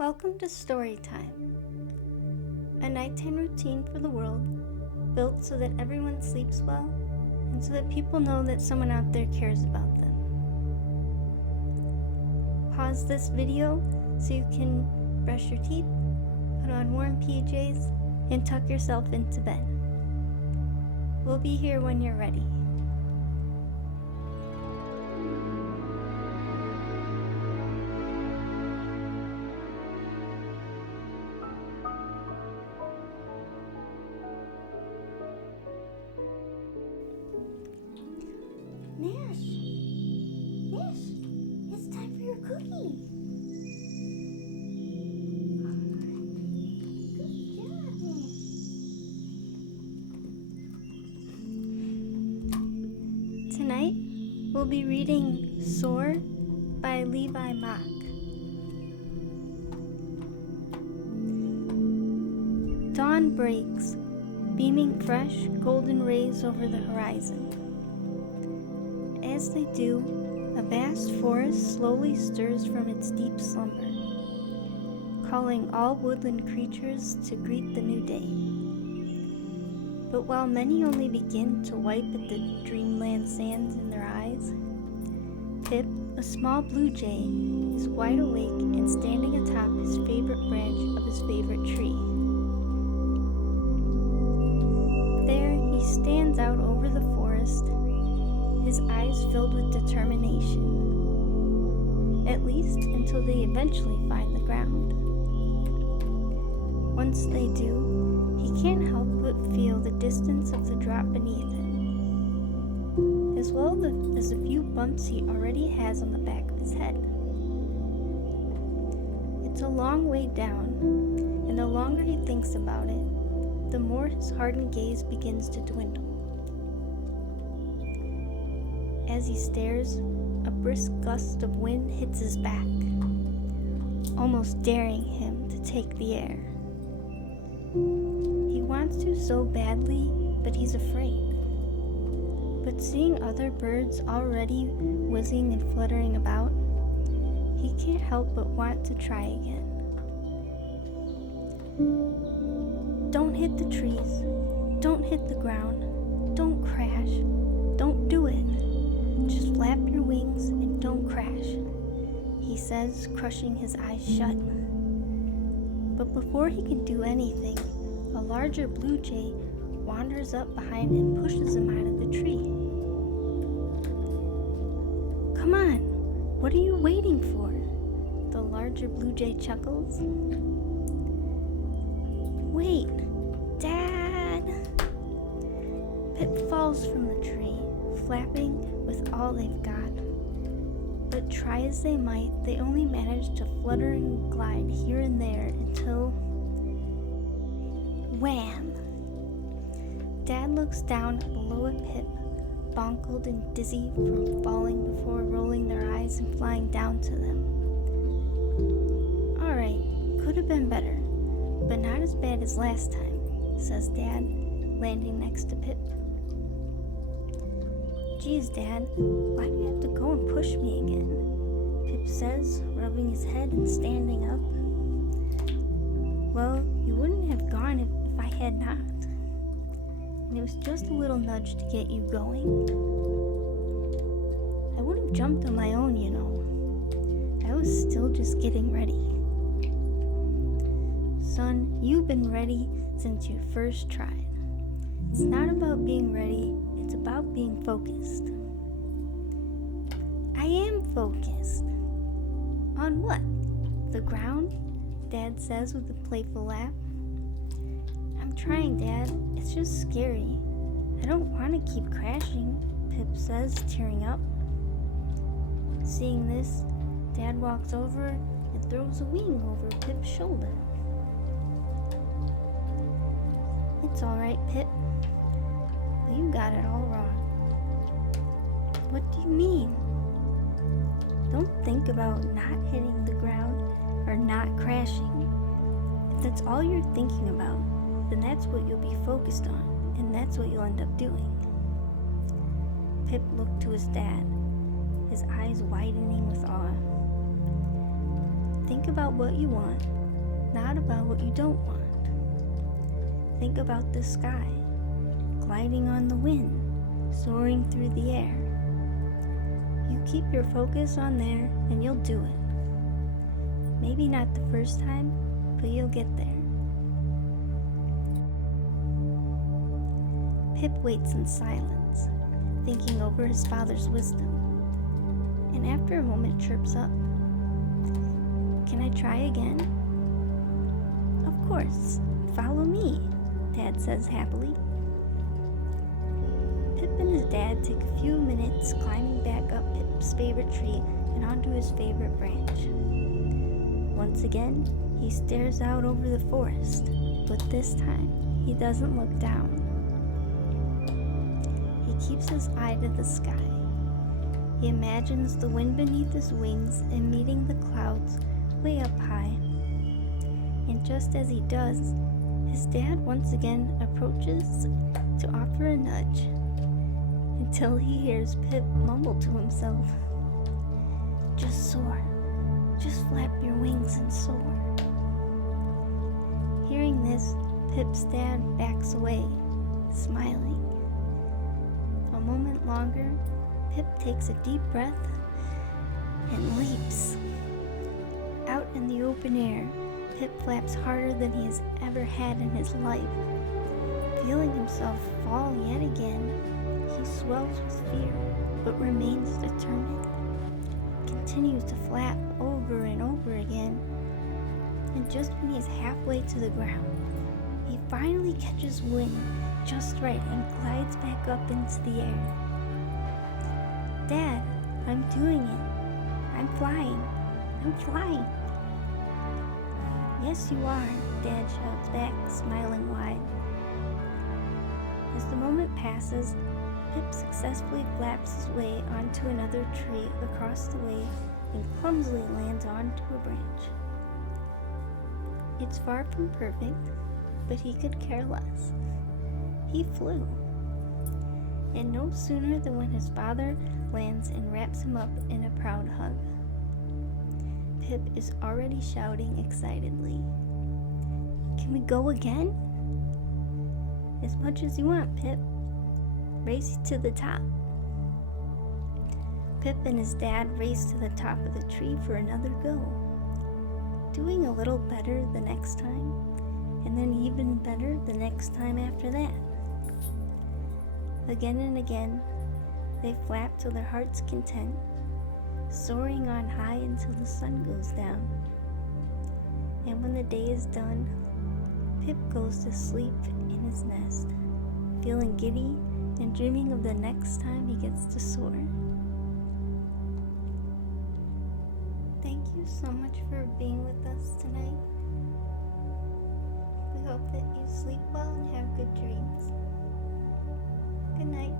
Welcome to Storytime, a nighttime routine for the world, built so that everyone sleeps well and so that people know that someone out there cares about them. Pause this video so you can brush your teeth, put on warm PJs, and tuck yourself into bed. We'll be here when you're ready. Nash, it's time for your cookie. Good job, Nash. Tonight, we'll be reading Soar by Levi Mock. Dawn breaks, beaming fresh golden rays over the horizon. As they do, a vast forest slowly stirs from its deep slumber, calling all woodland creatures to greet the new day. But while many only begin to wipe at the dreamland sands in their eyes, Pip, a small blue jay, is wide awake and standing atop his favorite branch of his favorite tree. There he stands out over the forest, his eyes filled with determination, at least until they eventually find the ground. Once they do, he can't help but feel the distance of the drop beneath him, as well as a few bumps he already has on the back of his head. It's a long way down, and the longer he thinks about it, the more his hardened gaze begins to dwindle. As he stares, a brisk gust of wind hits his back, almost daring him to take the air. He wants to so badly, but he's afraid. But seeing other birds already whizzing and fluttering about, he can't help but want to try again. Don't hit the trees, don't hit the ground, don't crash, don't do it. Just flap your wings and don't crash, he says, crushing his eyes shut. But before he can do anything, a larger blue jay wanders up behind and pushes him out of the tree. Come on, what are you waiting for? The larger blue jay chuckles. Wait, Dad! Pip falls from the tree, flapping with all they've got. But try as they might, they only manage to flutter and glide here and there until... wham! Dad looks down below at Pip, bonkled and dizzy from falling before rolling their eyes and flying down to them. Alright, could have been better, but not as bad as last time, says Dad, landing next to Pip. Geez, Dad, why do you have to go and push me again? Pip says, rubbing his head and standing up. Well, you wouldn't have gone if I had not. And it was just a little nudge to get you going. I would have jumped on my own, you know. I was still just getting ready. Son, you've been ready since you first tried. It's not about being ready, it's about being focused. I am focused. On what? The ground? Dad says with a playful laugh. I'm trying, Dad. It's just scary. I don't want to keep crashing, Pip says, tearing up. Seeing this, Dad walks over and throws a wing over Pip's shoulder. It's alright, Pip. You got it all wrong. What do you mean? Don't think about not hitting the ground or not crashing. If that's all you're thinking about, then that's what you'll be focused on, and that's what you'll end up doing. Pip looked to his dad, his eyes widening with awe. Think about what you want, not about what you don't want. Think about the sky, gliding on the wind, soaring through the air. You keep your focus on there and you'll do it. Maybe not the first time, but you'll get there. Pip waits in silence, thinking over his father's wisdom, and after a moment chirps up. Can I try again? Of course, follow me, Dad says happily. Pip and his dad take a few minutes climbing back up Pip's favorite tree and onto his favorite branch. Once again, he stares out over the forest, but this time he doesn't look down. He keeps his eye to the sky. He imagines the wind beneath his wings and meeting the clouds way up high. And just as he does, his dad once again approaches to offer a nudge, until he hears Pip mumble to himself, "Just soar. Just flap your wings and soar." Hearing this, Pip's dad backs away, smiling. A moment longer, Pip takes a deep breath and leaps. Out in the open air, Pip flaps harder than he has ever had in his life. Feeling himself fall yet again, he swells with fear, but remains determined. Continues to flap over and over again, and just when he is halfway to the ground, he finally catches wind just right and glides back up into the air. "Dad, I'm doing it. I'm flying. I'm flying." "Yes, you are," Dad shouts back, smiling wide. As the moment passes, Pip successfully flaps his way onto another tree across the way and clumsily lands onto a branch. It's far from perfect, but he could care less. He flew. And no sooner than when his father lands and wraps him up in a proud hug, Pip is already shouting excitedly, "Can we go again?" "As much as you want, Pip. Race to the top." Pip and his dad race to the top of the tree for another go, doing a little better the next time, and then even better the next time after that. Again and again, they flap to their heart's content, soaring on high until the sun goes down. And when the day is done, Pip goes to sleep in his nest, feeling giddy and dreaming of the next time he gets to soar. Thank you so much for being with us tonight. We hope that you sleep well and have good dreams. Good night.